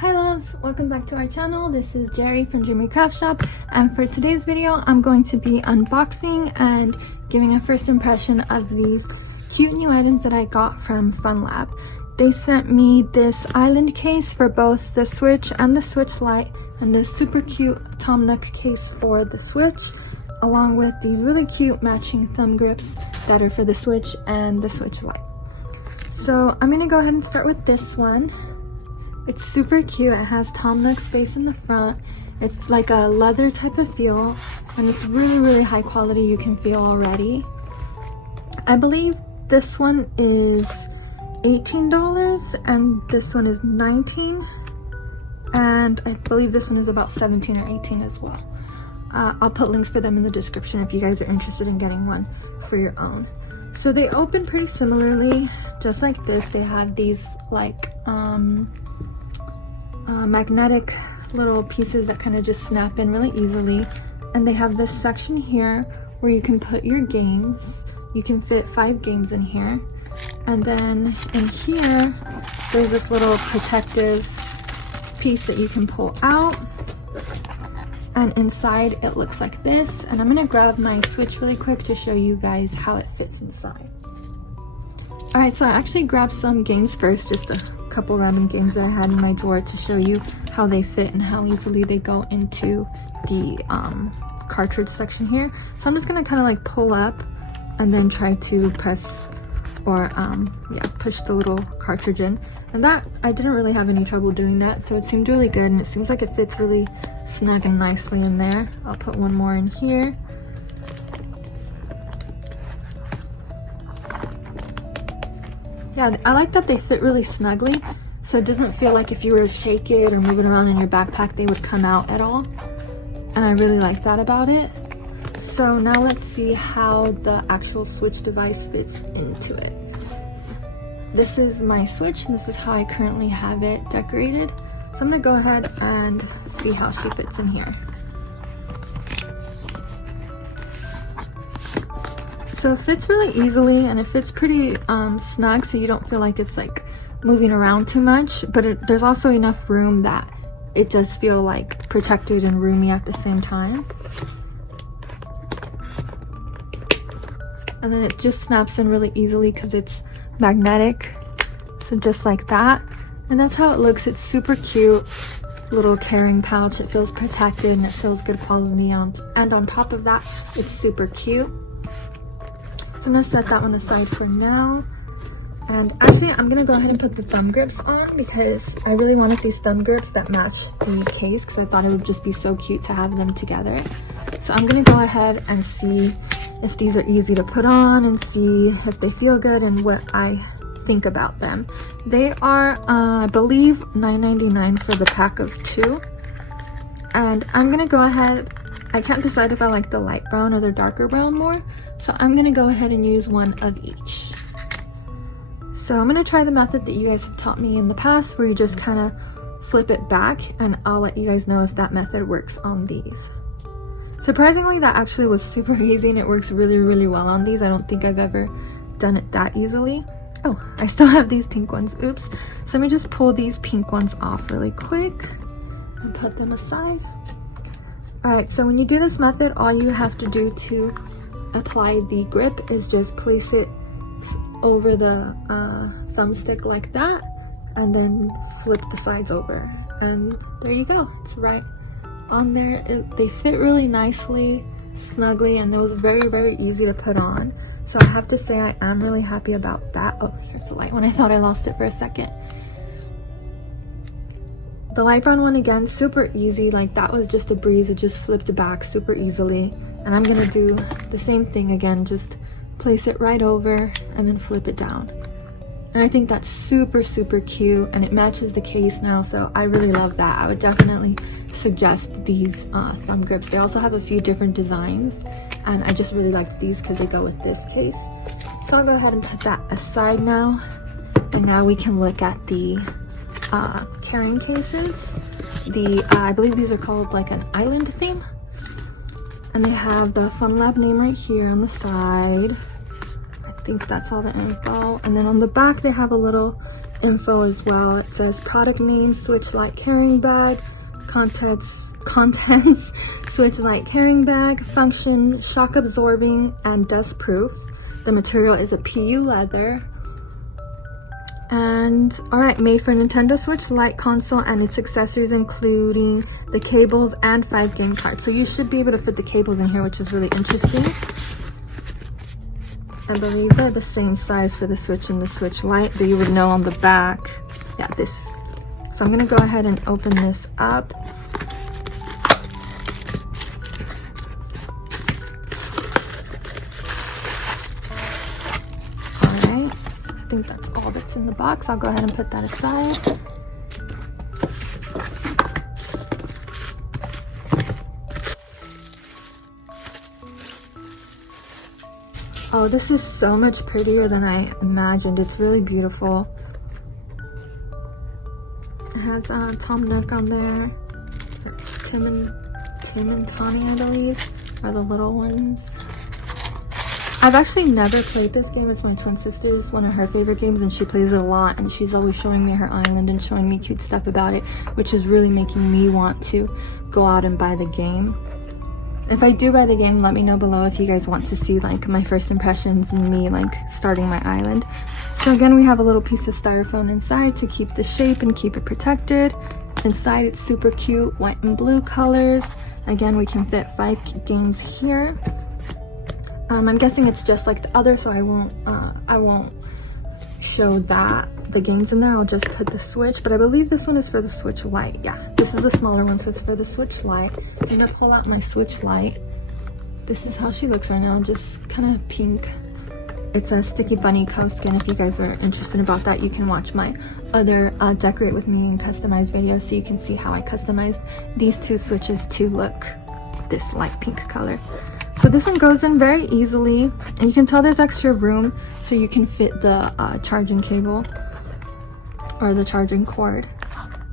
Hi loves, welcome back to our channel. This is Jerry from Dreamy Craft Shop, and for today's video I'm going to be unboxing and giving a first impression of these cute new items that I got from FunLab. They sent me this island case for both the Switch and the Switch Lite, and this super cute Tom Nook case for the Switch, along with these really cute matching thumb grips that are for the Switch and the Switch Lite. So I'm gonna go ahead and start with this one. It's super cute. It has Tom Nook's face in the front. It's like a leather type of feel, and it's really high quality. You can feel already. I believe this one is $18 and this one is $19, and I believe this one is about $17 or $18 as well. I'll put links for them in the description if you guys are interested in getting one for your own. So they open pretty similarly, just like this. They have these like magnetic little pieces that kind of just snap in really easily, and they have this section here where you can put your games. You can fit 5 games in here, and then in here there's this little protective piece that you can pull out, and inside it looks like this. And I'm gonna grab my Switch really quick to show you guys how it fits inside. Alright, so I actually grabbed some games first, just a couple random games that I had in my drawer to show you how they fit and how easily they go into the cartridge section here. So I'm just gonna kind of like pull up and then try to press or push the little cartridge in, and that I didn't really have any trouble doing that, so it seemed really good, and it seems like it fits really snug and nicely in there. I'll put one more in here. Yeah, I like that they fit really snugly, so it doesn't feel like if you were to shake it or move it around in your backpack they would come out at all, and I really like that about it. So now let's see how the actual Switch device fits into it. This is my Switch, and this is how I currently have it decorated. So I'm gonna go ahead and see how she fits in here. So it fits really easily, and it fits pretty snug, so you don't feel like it's like moving around too much, but there's also enough room that it does feel like protected and roomy at the same time. And then it just snaps in really easily because it's magnetic, so just like that. And that's how it looks. It's super cute little carrying pouch. It feels protected and it feels good quality, and on top of that it's super cute. So I'm gonna set that one aside for now. And actually I'm gonna go ahead and put the thumb grips on because I really wanted these thumb grips that match the case, because I thought it would just be so cute to have them together. So I'm gonna go ahead and see if these are easy to put on and see if they feel good and what I think about them. They are I believe $9.99 for the pack of 2, and I'm gonna go ahead, I can't decide if I like the light brown or the darker brown more, so I'm gonna go ahead and use one of each. So I'm gonna try the method that you guys have taught me in the past, where you just kind of flip it back, and I'll let you guys know if that method works on these. Surprisingly, that actually was super easy, and it works really well on these. I don't think I've ever done it that easily. Oh, I still have these pink ones, oops. So let me just pull these pink ones off really quick and put them aside. Alright, so when you do this method, all you have to do to apply the grip is just place it over the thumbstick like that, and then flip the sides over, and there you go. It's right on there. They fit really nicely, snugly, and it was very easy to put on. So I have to say I am really happy about that. Oh, here's the light one. I thought I lost it for a second. The light brown one, again, super easy. Like, that was just a breeze. It just flipped back super easily. And I'm gonna do the same thing again, just place it right over and then flip it down. And I think that's super cute, and it matches the case now, so I really love that. I would definitely suggest these thumb grips. They also have a few different designs, and I just really liked these because they go with this case. So I'll go ahead and put that aside now, and now we can look at the carrying cases. I believe these are called like an island theme, and they have the FunLab name right here on the side. I think that's all the info, and then on the back they have a little info as well. It says product name, Switch Lite carrying bag, contents Switch Lite carrying bag, function shock absorbing and dust proof. The material is a PU leather. And all right, made for Nintendo Switch Lite console and its accessories, including the cables and 5 game cards. So you should be able to fit the cables in here, which is really interesting. I believe they're the same size for the Switch and the Switch Lite, but you would know on the back. Yeah, this. So I'm gonna go ahead and open this up. All right, I think that's all that's in the box. I'll go ahead and put that aside. Oh, this is so much prettier than I imagined. It's really beautiful. It has Tom Nook on there. Tim and Tawny, I believe, are the little ones. I've actually never played this game. It's my twin sister's, one of her favorite games, and she plays it a lot, and she's always showing me her island and showing me cute stuff about it, which is really making me want to go out and buy the game. If I do buy the game, let me know below if you guys want to see like my first impressions and me like starting my island. So again, we have a little piece of styrofoam inside to keep the shape and keep it protected. Inside it's super cute, white and blue colors. Again, we can fit 5 games here. I'm guessing it's just like the other, so I won't show the games in there. I'll just put the Switch, but I believe this one is for the Switch Lite. Yeah, this is the smaller one, so it's for the Switch Lite. I'm gonna pull out my Switch Lite. This is how she looks right now, just kind of pink. It's a sticky bunny cow skin. If you guys are interested about that, you can watch my other decorate with me and customize video, so you can see how I customized these 2 switches to look this light pink color. So this one goes in very easily, and you can tell there's extra room so you can fit the charging cable or the charging cord.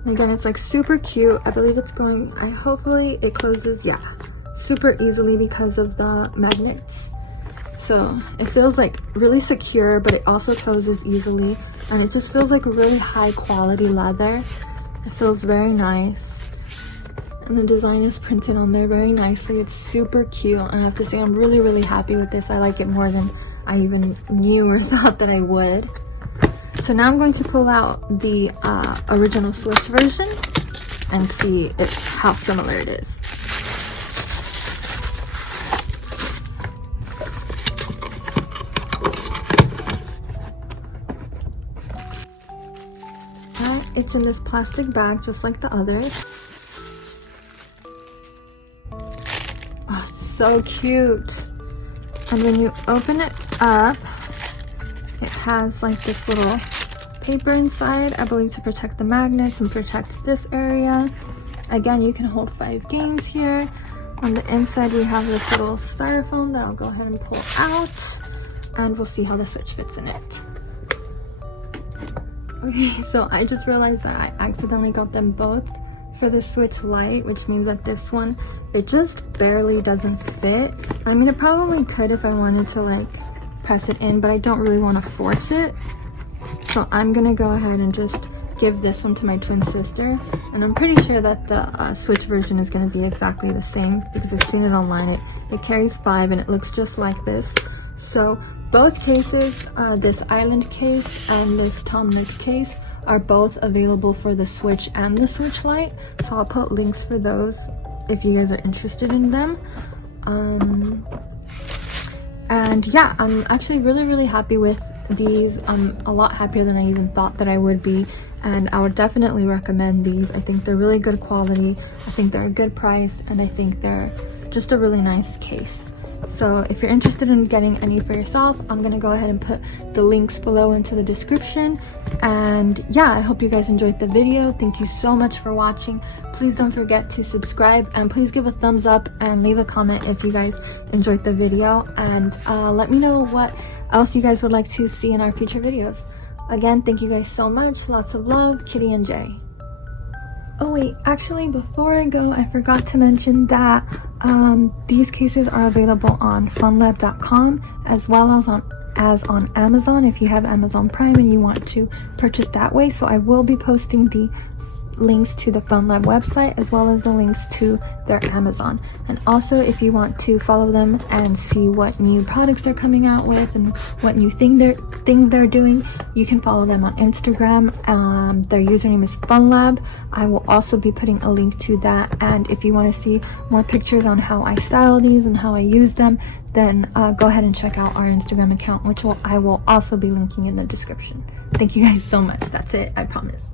And again, it's like super cute. I believe it's going, hopefully it closes, yeah, super easily because of the magnets. So it feels like really secure, but it also closes easily, and it just feels like a really high quality leather. It feels very nice. And the design is printed on there very nicely. It's super cute. I have to say, I'm really, really happy with this. I like it more than I even knew or thought that I would. So now I'm going to pull out the original Switch version and see how similar it is. It's in this plastic bag just like the others. Oh, so cute. And when you open it up, it has like this little paper inside, I believe, to protect the magnets and protect this area. Again, you can hold 5 games here. On the inside, we have this little styrofoam that I'll go ahead and pull out, and we'll see how the Switch fits in it. Okay, so I just realized that I accidentally got them both for the Switch Lite, which means that this one, it just barely doesn't fit. I mean, it probably could if I wanted to like press it in, but I don't really want to force it. So I'm gonna go ahead and just give this one to my twin sister, and I'm pretty sure that the Switch version is gonna be exactly the same because I've seen it online. It carries 5 and it looks just like this. So both cases, this Island case and this Tom Nook case, are both available for the Switch and the Switch Lite. So I'll put links for those if you guys are interested in them. And yeah, I'm actually really, really happy with these. I'm a lot happier than I even thought that I would be. And I would definitely recommend these. I think they're really good quality. I think they're a good price, and I think they're just a really nice case. So if you're interested in getting any for yourself, I'm gonna go ahead and put the links below into the description. And yeah, I hope you guys enjoyed the video. Thank you so much for watching. Please don't forget to subscribe, and please give a thumbs up and leave a comment if you guys enjoyed the video, and let me know what else you guys would like to see in our future videos. Again, thank you guys so much. Lots of love, Kitty and Jay. Oh wait, actually before I go, I forgot to mention that these cases are available on FunLab.com as well as on as on Amazon if you have Amazon Prime and you want to purchase that way. So I will be posting the links to the FunLab website as well as the links to their Amazon. And also, if you want to follow them and see what new products they're coming out with and what new things they're doing, you can follow them on Instagram. Their username is FunLab. I will also be putting a link to that. And if you want to see more pictures on how I style these and how I use them, then go ahead and check out our Instagram account, which I will also be linking in the description. Thank you guys so much. That's it, I promise.